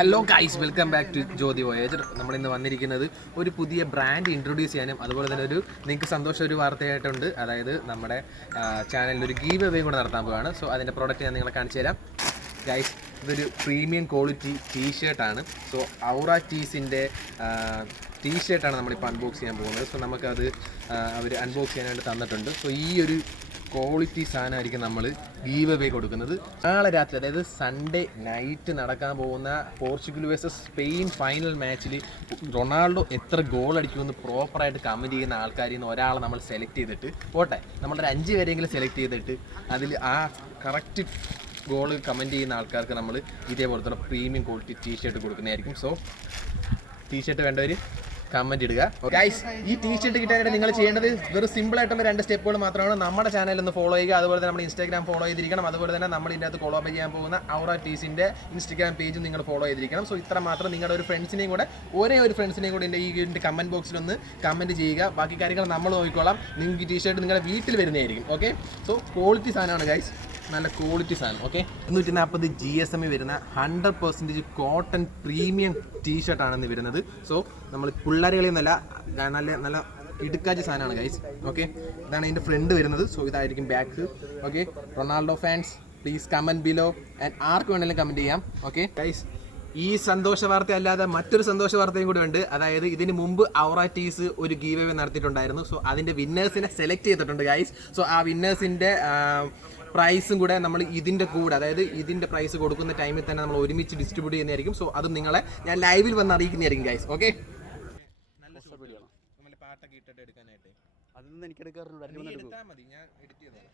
Hello guys, welcome back to Jyothi voyager. നമ്മളിന്ന് വന്നിരിക്കുന്നത് ഒരു പുതിയ ബ്രാൻഡ് ഇൻട്രൊഡ്യൂസ് ചെയ്യാനും അതുപോലെ തന്നെ നിങ്ങൾക്ക് സന്തോഷം ഒരു വാർത്തയായിട്ടുണ്ട്. അതായത് നമ്മുടെ ചാനലിൽ ഒരു ഗീവ് അവേ കൂടെ നടത്താൻ പോവുകയാണ്. സോ അതിൻ്റെ പ്രോഡക്റ്റ് ഞാൻ നിങ്ങളെ കാണിച്ചു തരാം. ഗൈസ്, ഇതൊരു പ്രീമിയം ക്വാളിറ്റി ടീഷർട്ടാണ്. സോ ഔറ ടീസിൻ്റെ ടീഷർട്ടാണ് നമ്മളിപ്പോൾ അൺബോക്സ് ചെയ്യാൻ പോകുന്നത്. സോ നമുക്കത് അവർ അൺബോക്സ് ചെയ്യാനായിട്ട് തന്നിട്ടുണ്ട്. സോ ഈ ഒരു ക്വാളിറ്റി സാധനമായിരിക്കും നമ്മൾ ഗീവ് അവേ കൊടുക്കുന്നത്. നാളെ രാത്രി, അതായത് സൺഡേ നൈറ്റ് നടക്കാൻ പോകുന്ന പോർച്ചുഗൽ വേഴ്സസ് സ്പെയിൻ ഫൈനൽ മാച്ചിൽ റൊണാൾഡോ എത്ര ഗോൾ അടിക്കുമെന്ന് പ്രോപ്പറായിട്ട് കമൻറ്റ് ചെയ്യുന്ന ആൾക്കാരിൽ നിന്ന് ഒരാളെ നമ്മൾ സെലക്ട് ചെയ്തിട്ട് പോട്ടെ, നമ്മളൊരു 5 പേരെങ്കിലും സെലക്ട് ചെയ്തിട്ട് അതിൽ ആ കറക്റ്റ് ഗോൾ കമൻറ്റ് ചെയ്യുന്ന ആൾക്കാർക്ക് നമ്മൾ ഇതേപോലത്തെ പ്രീമിയം ക്വാളിറ്റി ടീഷർട്ട് കൊടുക്കുന്നതായിരിക്കും. സോ ടീഷർട്ട് വേണ്ടവർ കമൻറ്റ് ഇടുക. ഗൈസ്, ഈ ടീഷർട്ട് കിട്ടാനായിട്ട് നിങ്ങൾ ചെയ്യേണ്ടത് വെറും സിമ്പിൾ ആയിട്ടുള്ള 2 സ്റ്റെപ്പുകൾ മാത്രമാണ്. നമ്മുടെ ചാനൽ ഒന്ന് ഫോളോ ചെയ്യുക, അതുപോലെ തന്നെ നമ്മുടെ ഇൻസ്റ്റാഗ്രാം ഫോളോ ചെയ്തിരിക്കണം. അതുപോലെ തന്നെ നമ്മൾ ഇതിൻ്റെ അകത്ത് കൊളാബ് ചെയ്യാൻ പോകുന്ന ഔറ ടീസിൻ്റെ ഇൻസ്റ്റാഗ്രാം പേജും നിങ്ങൾ ഫോളോ ചെയ്തിരിക്കണം. സോ ഇത്ര മാത്രം. നിങ്ങളുടെ ഒരു ഫ്രണ്ട്സിനെയും കൂടെ എൻ്റെ ഈ കമൻറ്റ് ബോക്സിൽ ഒന്ന് കമൻറ്റ് ചെയ്യുക. ബാക്കി കാര്യങ്ങൾ നമ്മൾ നോക്കിക്കോളാം. നിങ്ങൾക്ക് ഈ ടീഷർട്ട് നിങ്ങളുടെ വീട്ടിൽ വരുന്നതായിരിക്കും. ഓക്കെ, സോ ക്വാളിറ്റി സാധനമാണ് ഗൈസ്, നല്ല ക്വാളിറ്റി സാധനം. ഓക്കെ, 240 GSM വരുന്ന 100% കോട്ടൺ പ്രീമിയം ടീഷർട്ടാണെന്ന് വരുന്നത്. സോ നമ്മൾ പിള്ളേരുകളിൽ നല്ല ഇടുക്കാച്ച സാധനമാണ് ഗൈസ്. ഓക്കെ, ഇതാണ് ഇതിൻ്റെ ഫ്രണ്ട് വരുന്നത്. സോ ഇതായിരിക്കും back. Okay, Ronaldo fans please comment below and arc വേണമെങ്കിലും കമൻറ്റ് ചെയ്യാം. ഓക്കെ ഗൈസ്, ഈ സന്തോഷ വാർത്ത അല്ലാതെ മറ്റൊരു സന്തോഷ വാർത്തയും കൂടെ ഉണ്ട്. അതായത് ഇതിന് മുമ്പ് ഔറ ടീസ് ഒരു ഗീവ് അവേ നടത്തിയിട്ടുണ്ടായിരുന്നു. സോ അതിൻ്റെ വിന്നേഴ്സിനെ സെലക്ട് ചെയ്തിട്ടുണ്ട് ഗൈസ്. സോ ആ വിന്നേഴ്സിൻ്റെ പ്രൈസും കൂടെ നമ്മൾ ഇതിൻ്റെ കൂടെ, അതായത് ഇതിൻ്റെ പ്രൈസ് കൊടുക്കുന്ന ടൈമിൽ തന്നെ നമ്മൾ ഒരുമിച്ച് ഡിസ്ട്രിബ്യൂട്ട് ചെയ്യുന്നതായിരിക്കും. സോ അതും നിങ്ങളെ ഞാൻ ലൈവിൽ വന്ന് അറിയിക്കുന്നതായിരിക്കും ഗൈസ്. ഓക്കെ, നല്ല പാട്ടൊക്കെ ഇട്ടിട്ട് എടുക്കാനായിട്ട് അതൊന്നും എനിക്ക് എടുക്കാറുണ്ട്. എടുത്താൽ മതി, ഞാൻ എഡിറ്റ് ചെയ്തോളാം.